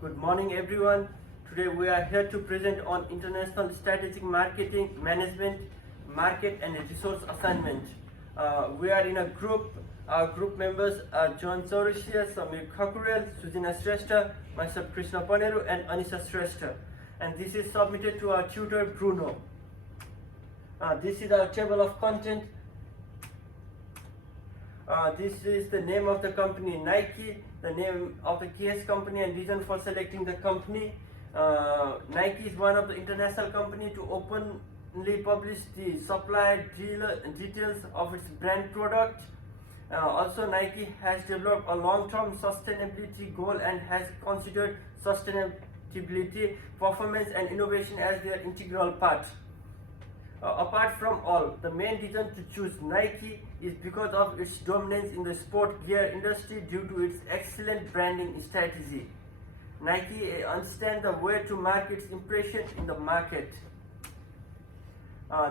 Good morning everyone. Today we are here to present on international strategic marketing, management, market and resource assignment. We are in a group. Our group members are Chaurasia, Samir Khakurel, Sujeena Shrestha, myself Krishna Khakurel and Anisha Shrestha. And this is submitted to our tutor Bruno. This is our table of content. This is the name of the company Nike, the name of the case company and reason for selecting the company. Nike is one of the international company to openly publish the supply details of its brand product. Also Nike has developed a long-term sustainability goal and has considered sustainability, performance and innovation as their integral part. Apart from all, the main reason to choose Nike is because of its dominance in the sport gear industry due to its excellent branding strategy. Nike understands the way to mark its impression in the market.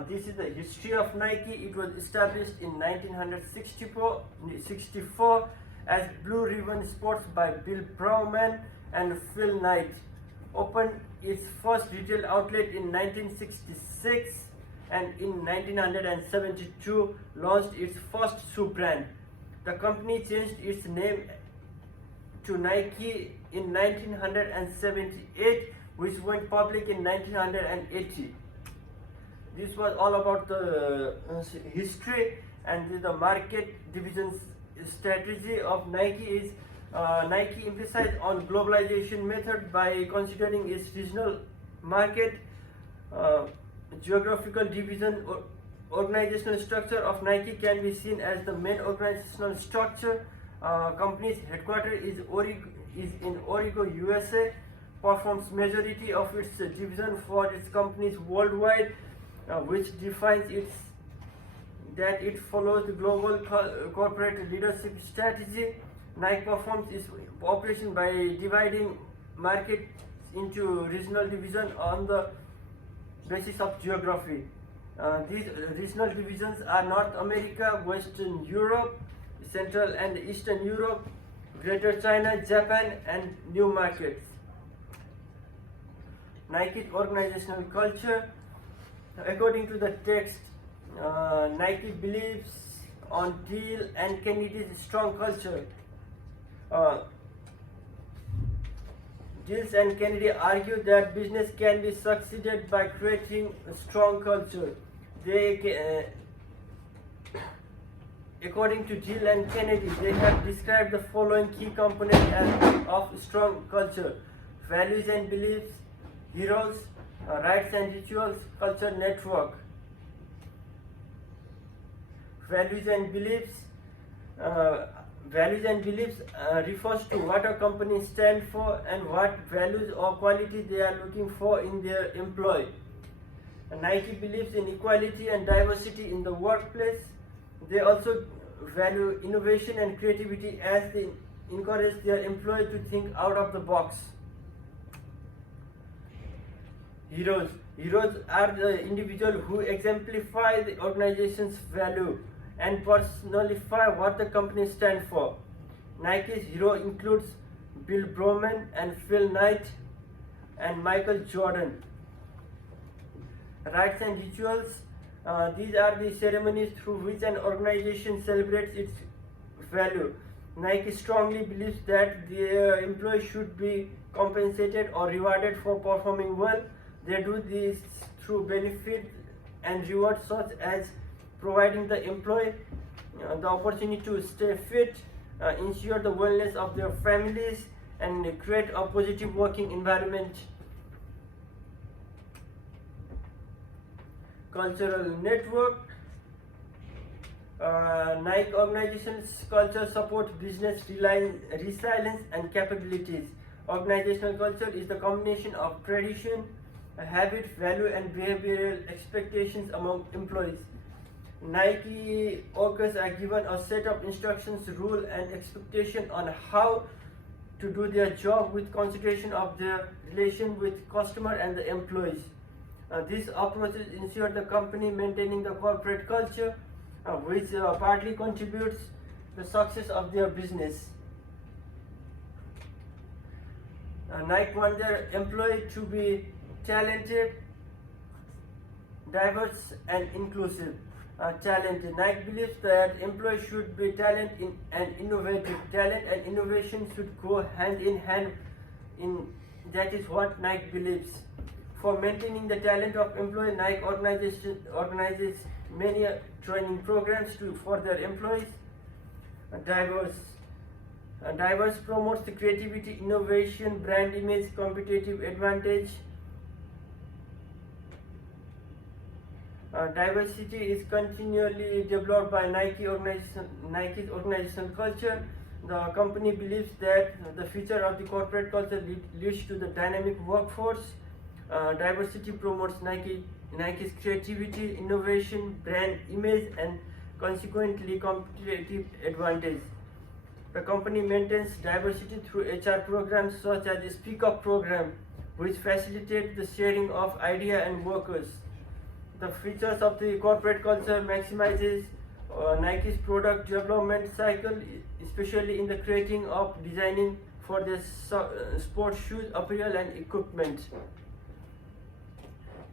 This is the history of Nike. It was established in 1964 as Blue Ribbon Sports by Bill Bowman and Phil Knight. Opened its first retail outlet in 1966. And in 1972 launched its first shoe brand. The company changed its name to Nike in 1978, which went public in 1980. This was all about the history, and the market division's strategy of Nike is Nike emphasized on globalization method by considering its regional market. Geographical division or organizational structure of Nike can be seen as the main organizational structure. Company's headquarters is in Oregon, USA. Performs majority of its division for its companies worldwide, which defines that it follows the global corporate leadership strategy. Nike performs its operation by dividing market into regional division on the basis of geography. These regional divisions are North America, Western Europe, Central and Eastern Europe, Greater China, Japan and new markets. Nike's organizational culture. According to the text, Nike believes on Deal and Kennedy's strong culture. Dills and Kennedy argue that business can be succeeded by creating a strong culture. According to Dill and Kennedy, they have described the following key components of strong culture: values and beliefs, heroes, rites and rituals, culture network. Values and beliefs. Values and beliefs refers to what a company stands for and what values or quality they are looking for in their employee. Nike believes in equality and diversity in the workplace. They also value innovation and creativity as they encourage their employees to think out of the box. Heroes. Heroes are the individuals who exemplify the organization's value and personify what the company stands for. Nike's hero includes Bill Bowman and Phil Knight and Michael Jordan. Rites and rituals. These are the ceremonies through which an organization celebrates its value. Nike strongly believes that their employees should be compensated or rewarded for performing well. They do this through benefits and rewards such as providing the employee the opportunity to stay fit, ensure the wellness of their families, and create a positive working environment. Cultural network. Nike organization's culture supports business resilience and capabilities. Organizational culture is the combination of tradition, habit, value, and behavioral expectations among employees. Nike workers are given a set of instructions, rules, and expectations on how to do their job with consideration of their relation with customer and the employees. These approaches ensure the company maintaining the corporate culture, which partly contributes the success of their business. Nike want their employee to be talented, diverse, and inclusive. Talented. Nike believes that employees should be talented and innovative. Talent and innovation should go hand in hand. That is what Nike believes. For maintaining the talent of employees, Nike organizes many training programs for their employees. Diverse promotes the creativity, innovation, brand image, competitive advantage. Diversity is continually developed by Nike's organizational culture. The company believes that the future of the corporate culture leads to the dynamic workforce. Diversity promotes Nike's creativity, innovation, brand image, and consequently competitive advantage. The company maintains diversity through HR programs such as the Speak Up program, which facilitates the sharing of ideas and workers. The features of the corporate culture maximizes Nike's product development cycle, especially in the creating of designing for the sports shoes, apparel, and equipment.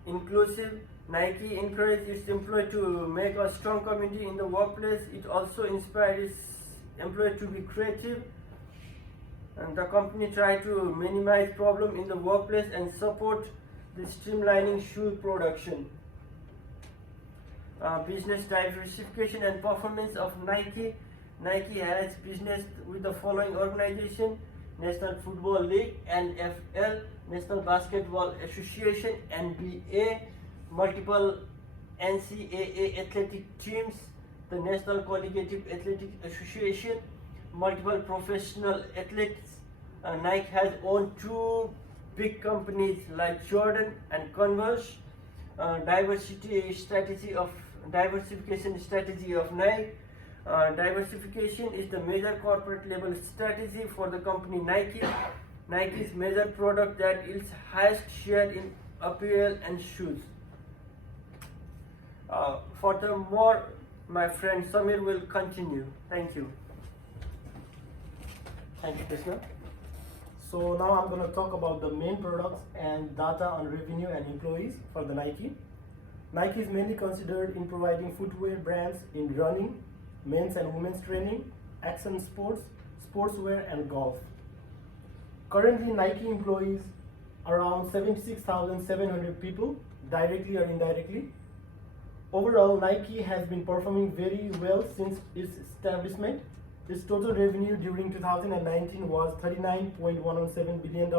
Inclusive, Nike encourages its employees to make a strong community in the workplace. It also inspires employees to be creative, and the company tries to minimize problems in the workplace and support the streamlining shoe production. Business diversification and performance of Nike. Nike has business with the following organization: National Football League, NFL, National Basketball Association, NBA, multiple NCAA athletic teams, the National Collegiate Athletic Association, multiple professional athletes. Nike has owned two big companies like Jordan and Converse. Diversification strategy of Nike. Diversification is the major corporate level strategy for the company Nike. Nike's major product that yields highest share in apparel and shoes. Furthermore, my friend Samir will continue. Thank you. Thank you, Krishna. So now I'm going to talk about the main products and data on revenue and employees for the Nike. Nike is mainly considered in providing footwear brands in running, men's and women's training, action sports, sportswear, and golf. Currently, Nike employs around 76,700 people, directly or indirectly. Overall, Nike has been performing very well since its establishment. Its total revenue during 2019 was $39.117 billion,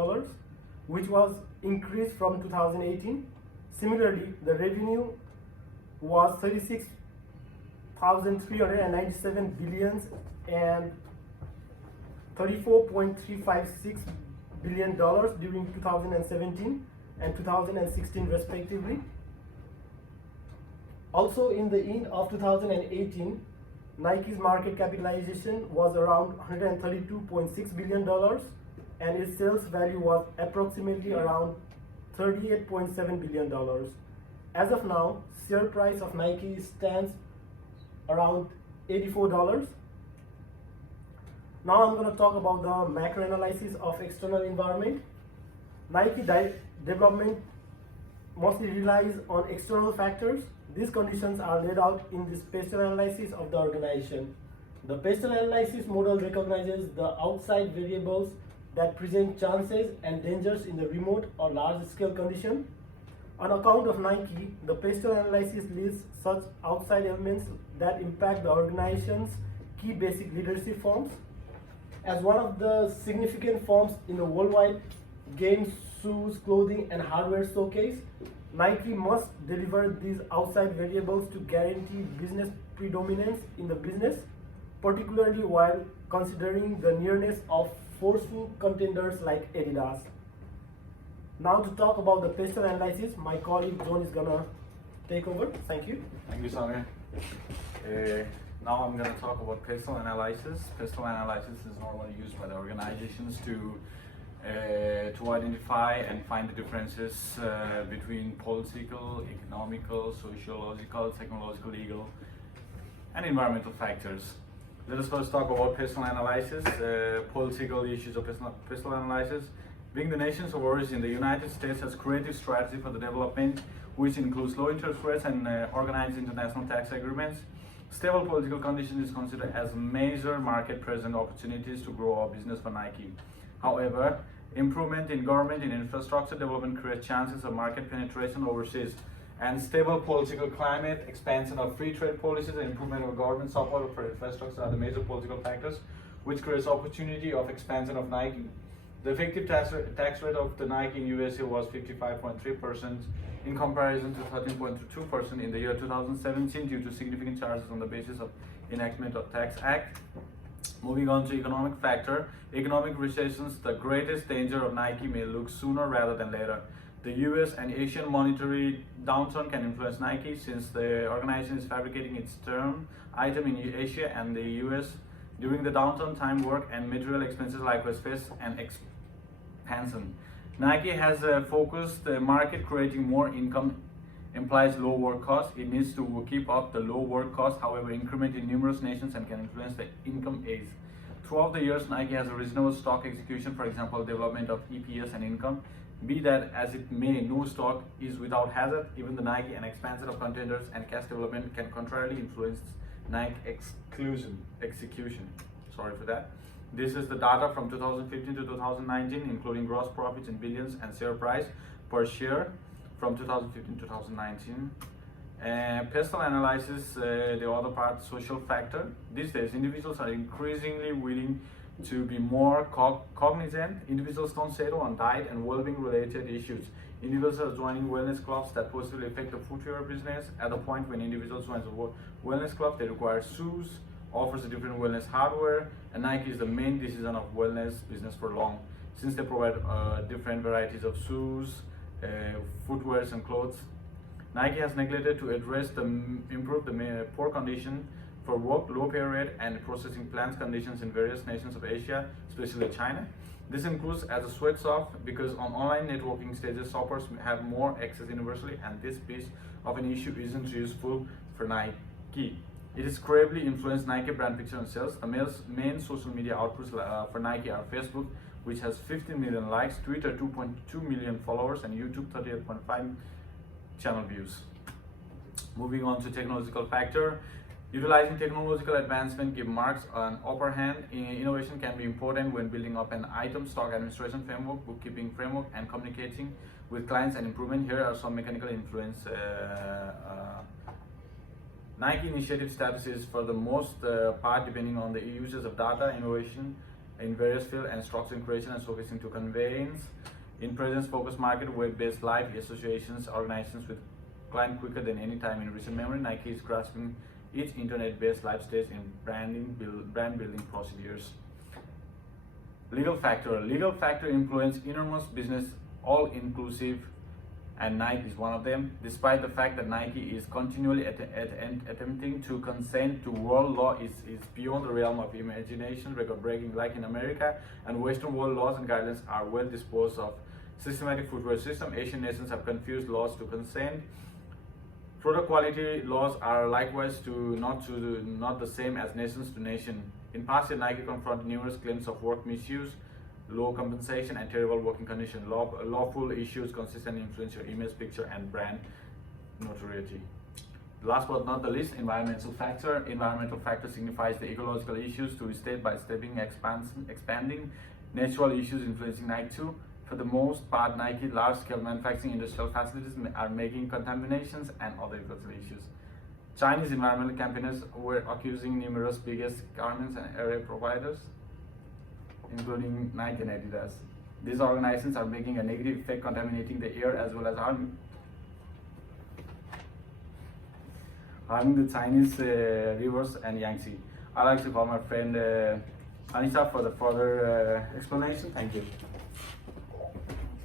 which was increased from 2018. Similarly, the revenue was $36,397 billion and $34.356 billion during 2017 and 2016 respectively. Also, in the end of 2018, Nike's market capitalization was around $132.6 billion and its sales value was approximately around $38.7 billion. As of now, share price of Nike stands around $84. Now I'm going to talk about the macro analysis of external environment. Nike development mostly relies on external factors. These conditions are laid out in the spatial analysis of the organization. The spatial analysis model recognizes the outside variables that present chances and dangers in the remote or large-scale condition. On account of Nike, the spatial analysis lists such outside elements that impact the organization's key basic leadership forms. As one of the significant firms in the worldwide games, shoes, clothing, and hardware showcase, Nike must deliver these outside variables to guarantee business predominance in the business, particularly while considering the nearness of forceful contenders like Adidas. Now to talk about the spatial analysis, my colleague John is gonna take over. Thank you. Thank you, Samir. Now I'm going to talk about spatial analysis. Spatial analysis is normally used by the organizations to identify and find the differences between political, economical, sociological, technological, legal, and environmental factors. Let us first talk about spatial analysis. Political issues of spatial analysis Being the nation's of origin, the United States has creative strategy for the development, which includes low interest rates and organized international tax agreements. Stable political conditions is considered as major market present opportunities to grow our business for Nike. However, improvement in government and infrastructure development creates chances of market penetration overseas. And stable political climate, expansion of free trade policies, and improvement of government support for infrastructure are the major political factors which creates opportunity of expansion of Nike. The effective tax rate of the Nike in USA was 55.3% in comparison to 13.2% in the year 2017 due to significant charges on the basis of enactment of Tax Act. Moving on to economic factor, economic recessions, the greatest danger of Nike may look sooner rather than later. The US and Asian monetary downturn can influence Nike since the organization is fabricating its term item in Asia and the US. During the downturn, time, work, and material expenses likewise face an expansion. Nike has focused the market, creating more income implies low work costs. It needs to keep up the low work costs, however, increment in numerous nations and can influence the income aids. Throughout the years, Nike has a reasonable stock execution, for example, development of EPS and income. Be that as it may, no stock is without hazard. Even the Nike and expansion of contenders and cash development can contrarily influence Nike execution. Sorry for that. This is the data from 2015 to 2019, including gross profits in billions and share price per share from 2015 to 2019. Personal analysis, the other part, social factor. These days, individuals are increasingly willing to be more cognizant. Individuals don't settle on diet and well-being related issues. Individuals are joining wellness clubs that positively affect the footwear business. At the point when individuals join a wellness club, they require shoes, offers a different wellness hardware, and Nike is the main decision of wellness business for long, since they provide different varieties of shoes, footwears, and clothes. Nike has neglected to address improve the poor condition for work, low pay rate, and processing plants conditions in various nations of Asia, especially China. This includes as a sweatshop because on online networking stages, shoppers have more access universally, and this piece of an issue isn't useful for Nike. It is gravely influenced Nike brand picture and sales. The main social media outputs for Nike are Facebook, which has 15 million likes, Twitter 2.2 million followers, and YouTube 38.5 channel views. Moving on to technological factor. Utilizing technological advancement give marks an upper hand. Innovation can be important when building up an item stock administration framework, bookkeeping framework, and communicating with clients and improvement. Here are some mechanical influence. Nike initiative status is for the most part depending on the uses of data, innovation in various fields, and structure creation and showcasing to conveyance. In presence focused market, web-based live associations, organizations with client quicker than any time in recent memory, Nike is grasping its internet-based live stage in brand building procedures. Legal factor influence enormous business, all inclusive, and Nike is one of them. Despite the fact that Nike is continually attempting to consent to world law is beyond the realm of imagination, record breaking like in America, and Western world laws and guidelines are well disposed of. Systematic footwear system, Asian nations have confused laws to consent. Product quality laws are likewise not the same as nations to nation. In past year, Nike confronted numerous claims of work misuse, low compensation, and terrible working conditions. Lawful issues consistently influence your image, picture, and brand notoriety. Last but not the least, environmental factor. Environmental factor signifies the ecological issues to state by stepping expanding natural issues influencing Nike too. For the most part, Nike large-scale manufacturing industrial facilities are making contaminations and other ecological issues. Chinese environmental campaigners were accusing numerous biggest garments and array providers, including Nike and Adidas. These organizations are making a negative effect, contaminating the air as well as harming the Chinese rivers and Yangtze. I'd like to call my friend Anisha for the further explanation. Thank you.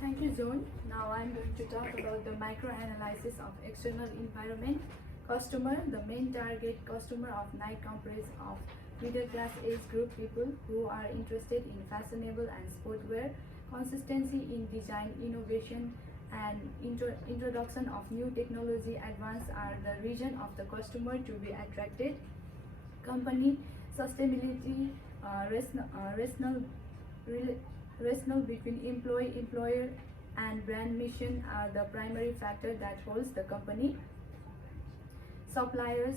Thank you, John. Now I'm going to talk about the microanalysis of external environment. Customer. The main target customer of Nike comprises of middle class age group people who are interested in fashionable and sportwear, consistency in design, innovation, and introduction of new technology advance are the region of the customer to be attracted. Company sustainability, relational between employee, employer, and brand mission are the primary factor that holds the company. Suppliers: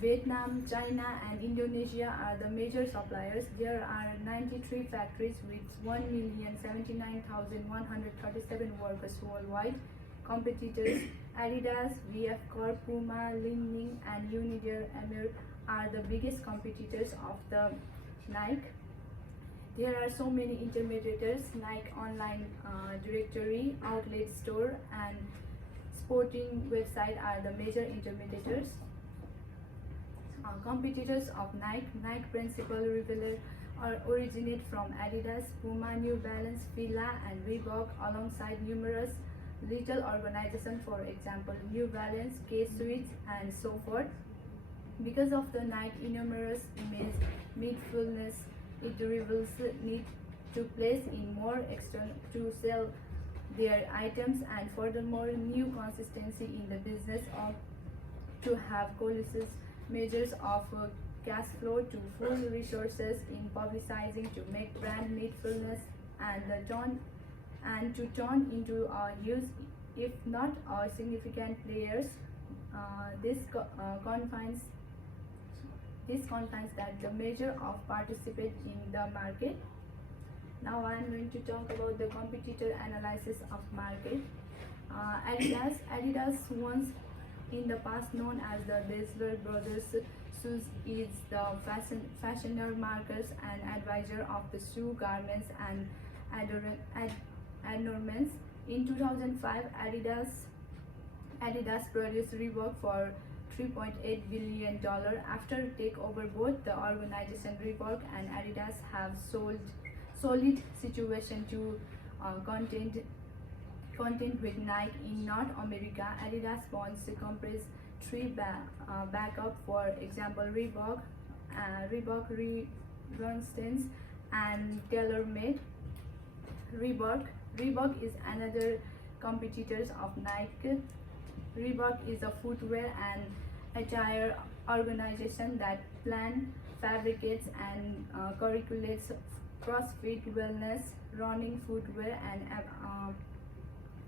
Vietnam, China, and Indonesia are the major suppliers. There are 93 factories with 1,079,137 workers worldwide. Competitors: Adidas, VF Corp, Puma, Li-Ning, and Unilever are the biggest competitors of the Nike. There are so many intermediators. Nike online directory, outlet store, and sporting website are the major intermediators. Competitors of Nike: Nike principal revealer originate from Adidas, Puma, New Balance, Fila, and Reebok, alongside numerous little organizations, for example New Balance, K-Swiss, and so forth. Because of the Nike enormous image mindfulness, it reveals need to place in more external to sell their items, and furthermore new consistency in the business of to have coalesces measures of cash flow to full resources in publicizing to make brand mindfulness and to turn into a huge, if not a significant players. This confines that the measure of participate in the market. Now I am going to talk about the competitor analysis of market. Adidas, once in the past known as the Dassler Brothers Shoes, is the fashioner, markers, and advisor of the shoe, garments, and adornments. In 2005, Adidas produced Reebok for $3.8 billion. After takeover, both the organization Reebok and Adidas have solid situation to content with Nike in North America. Adidas wants to compress three backup, for example Reebok, Ronstens, and TaylorMade. Reebok is another competitors of Nike. Reebok is a footwear and attire organization that plans, fabricates, and curriculates CrossFit, wellness, running, footwear,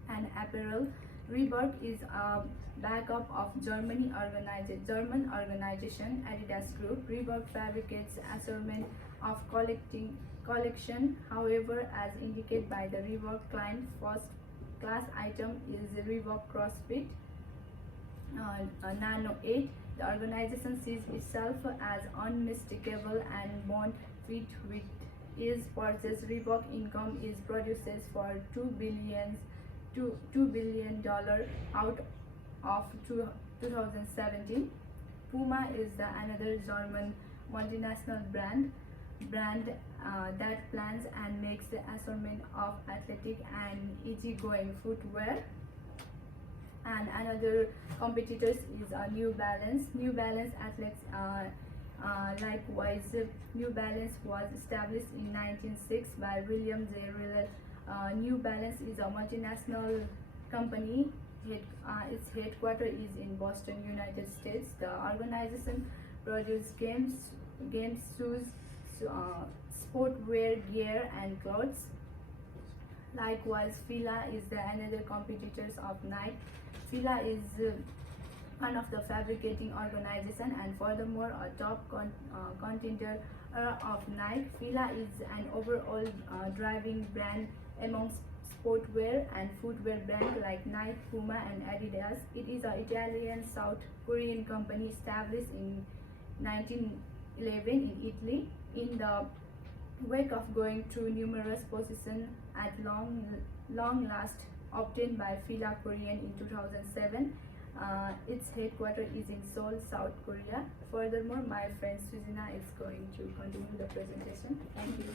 and apparel. Reebok is a backup of German organization Adidas Group. Reebok fabricates assortment of collection. However, as indicated by the Reebok client, first class item is Reebok CrossFit Nano 8. The organization sees itself as unmistakable and bond fit with is purchase. Reebok income is produces for $2 billion out of 2017. Puma is the another German multinational brand that plans and makes the assortment of athletic and easygoing footwear. And another competitors is New Balance. New Balance athletes likewise. New Balance was established in 1906 by William J. Rillett. New Balance is a multinational company. Its headquarters is in Boston, United States. The organization produces games, shoes, sportwear gear, and clothes. Likewise, Fila is the another competitors of Nike. Fila is one of the fabricating organization and furthermore a top contender of Nike. Fila is an overall driving brand among sportwear and footwear brands like Nike, Puma, and Adidas. It is an Italian South Korean company established in 1911 in Italy. In the wake of going through numerous positions at long last obtained by Fila Korean in 2007. Its headquarters is in Seoul, South Korea. Furthermore, my friend Sujeena is going to continue the presentation. Thank you.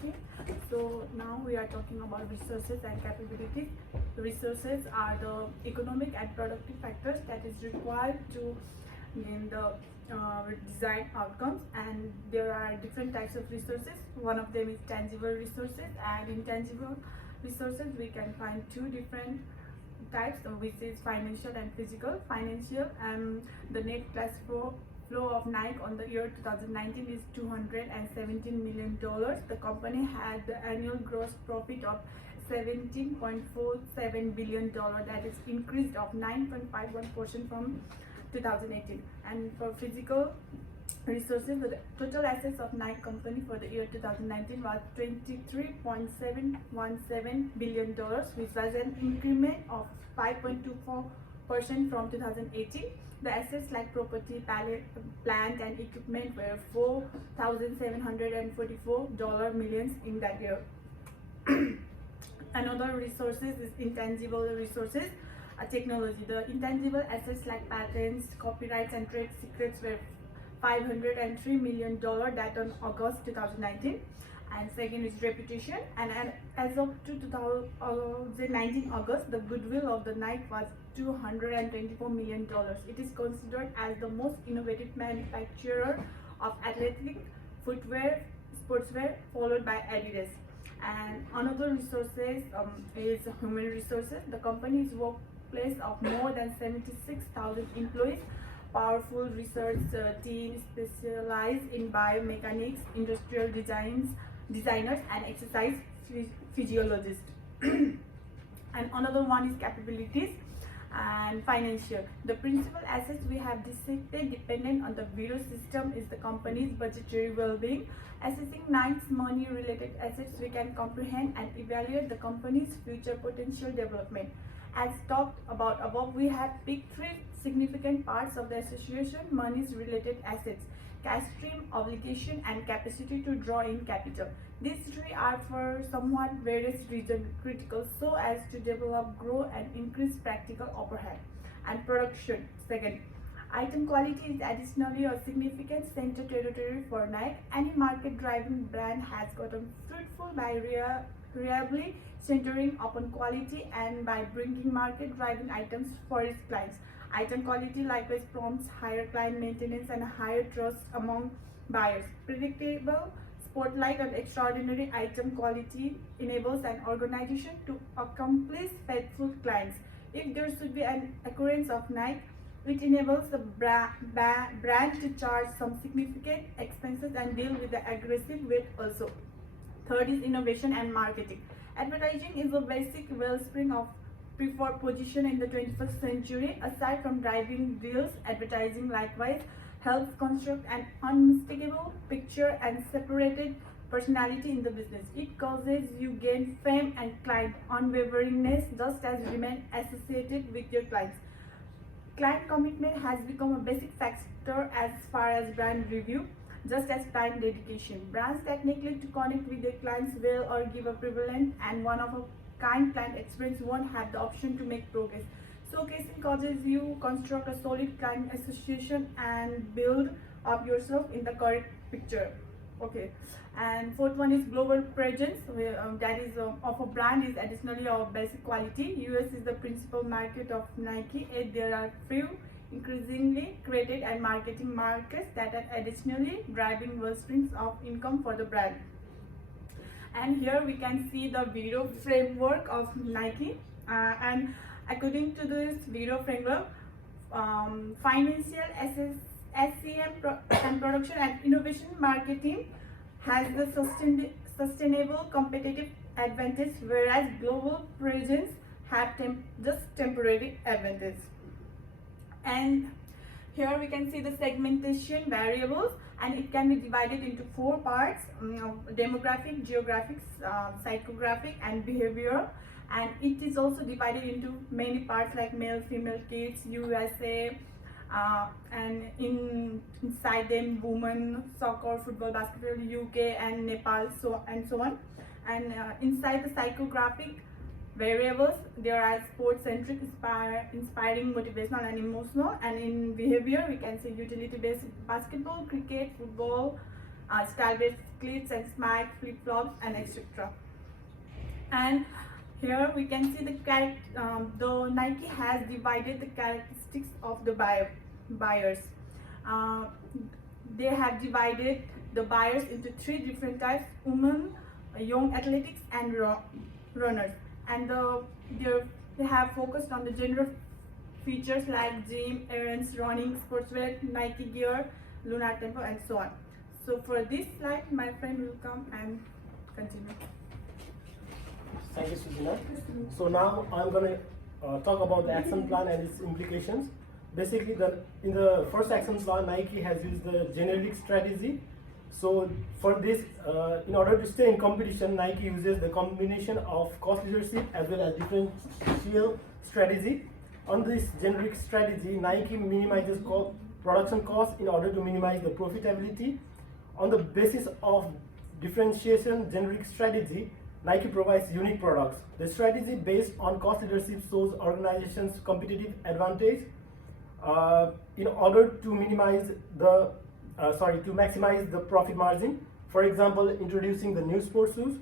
Thank you. So now we are talking about resources and capabilities. Resources are the economic and productive factors that is required to gain the desired outcomes, and there are different types of resources. One of them is tangible resources, and intangible resources we can find two different types, which is financial and physical. Financial, the net cash flow flow of Nike on the year 2019 is $217 million. The company had the annual gross profit of $17.47 billion, that is increased of 9.51% from 2018. And for physical resources, the total assets of Nike company for the year 2019 was $23.717 billion, which was an increment of 5.24% from 2018. The assets like property, plant and equipment were $4,744 million in that year. Another resources is intangible resources, technology. The intangible assets like patents, copyrights and trade secrets were $503 million, that on August 2019. And second is reputation, and as of 2019 August, the goodwill of the Nike was $224 million. It is considered as the most innovative manufacturer of athletic footwear, sportswear, followed by Adidas. And another resources is human resources. The company is workplace of more than 76,000 employees, powerful research team specialized in biomechanics, industrial designers and exercise physiologists. And another one is capabilities and financial. The principal assets we have dissected dependent on the Vero system is the company's budgetary well-being. Assessing Nike's money-related assets, we can comprehend and evaluate the company's future potential development. As talked about above, we have picked three significant parts of the association: money's related assets, cash stream, obligation, and capacity to draw in capital. These three are for somewhat various reasons critical so as to develop, grow, and increase practical overhead. And production. Second, item quality is additionally a significant center territory for Nike. Any market-driving brand has gotten fruitful by reliably centering upon quality and by bringing market-driving items for its clients. Item quality likewise prompts higher client maintenance and higher trust among buyers. Predictable, spotlight on extraordinary item quality enables an organization to accomplish faithful clients. If there should be an occurrence of Nike, it enables the brand to charge some significant expenses and deal with the aggressive weight also. Third is innovation and marketing. Advertising is a basic wellspring of preferred position in the 21st century. Aside from driving deals, advertising likewise helps construct an unmistakable picture and separated personality in the business. It causes you gain fame and client unwaveringness just as you remain associated with your clients. Client commitment has become a basic factor as far as brand review, just as client dedication. Brands that neglect to connect with their clients well or give a prevalent and one-of-a-kind client experience won't have the option to make progress. Showcasing causes you construct a solid client association and build up yourself in the correct picture. Okay, and fourth one is global presence. That is of a brand is additionally of basic quality. US is the principal market of Nike. There are few increasingly created and marketing markets that are additionally driving well streams of income for the brand. And here we can see the Vero framework of Nike, and according to this Vero framework, financial SCM and production and innovation marketing has the sustainable competitive advantage, whereas global presence have just temporary advantage. And here we can see the segmentation variables, and it can be divided into four parts: demographic, geographic, psychographic, and behavior. And it is also divided into many parts like male, female, kids, USA, and inside them women, soccer, football, basketball, UK, and Nepal, so on. And inside the psychographic variables, there are sports-centric, inspiring, motivational, and emotional. And in behavior, we can say utility-based basketball, cricket, football, style-based cleats and smart, flip-flops, and etc. And here we can see the Nike has divided the characteristics of the buyers. They have divided the buyers into three different types: women, young athletics, and runners. And they have focused on the gender features like gym, errands, running, sportswear, Nike gear, lunar temple, and so on. So for this slide, my friend will come and continue. Thank you, Sujeena. So now I'm going to talk about the action plan and its implications. Basically, in the first action plan, Nike has used the generic strategy. So for this, in order to stay in competition, Nike uses the combination of cost leadership as well as differential strategy. On this generic strategy, Nike minimizes production costs in order to minimize the profitability. On the basis of differentiation generic strategy, Nike provides unique products. The strategy based on cost leadership shows organizations' competitive advantage in order to maximize the profit margin. For example, introducing the new sports shoes.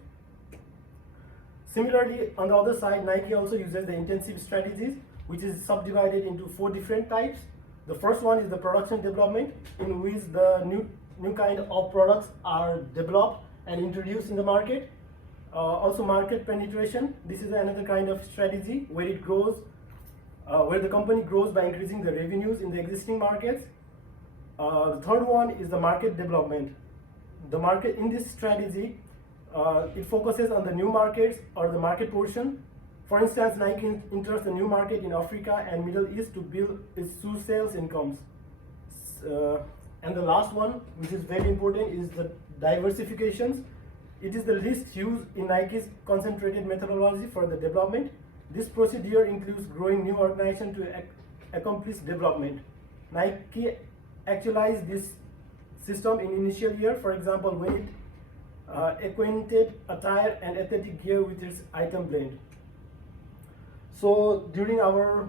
Similarly, on the other side, Nike also uses the intensive strategies, which is subdivided into 4 different types. The first one is the production development, in which the new kind of products are developed and introduced in the market. Also market penetration. This is another kind of strategy where it grows, where the company grows by increasing the revenues in the existing markets. The third one is the market development. The market in this strategy, it focuses on the new markets or the market portion. For instance, Nike enters a new market in Africa and Middle East to build its shoe sales incomes. And the last one, which is very important, is the diversifications. It is the least used in Nike's concentrated methodology for the development. This procedure includes growing new organizations to accomplish development. Nike actualized this system in initial year, for example, when it acquainted attire and athletic gear with its item blend. So during our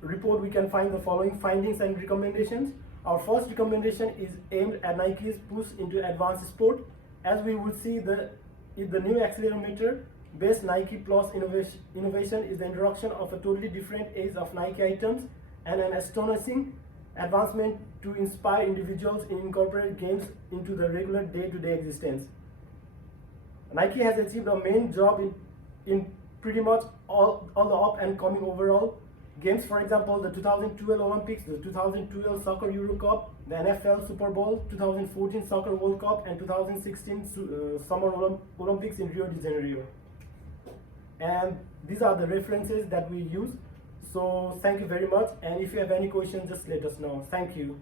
report, we can find the following findings and recommendations. Our first recommendation is aimed at Nike's push into advanced sport. As we would see, the new accelerometer based Nike Plus innovation is the introduction of a totally different age of Nike items and an astonishing advancement to inspire individuals in incorporate games into the regular day-to-day existence. Nike has achieved a main job in pretty much all the up and coming overall games. For example, the 2012 Olympics, the 2012 Soccer Euro Cup, the NFL Super Bowl, 2014 Soccer World Cup, and 2016 Summer Olympics in Rio de Janeiro. And these are the references that we use. So thank you very much, and if you have any questions, just let us know. Thank you.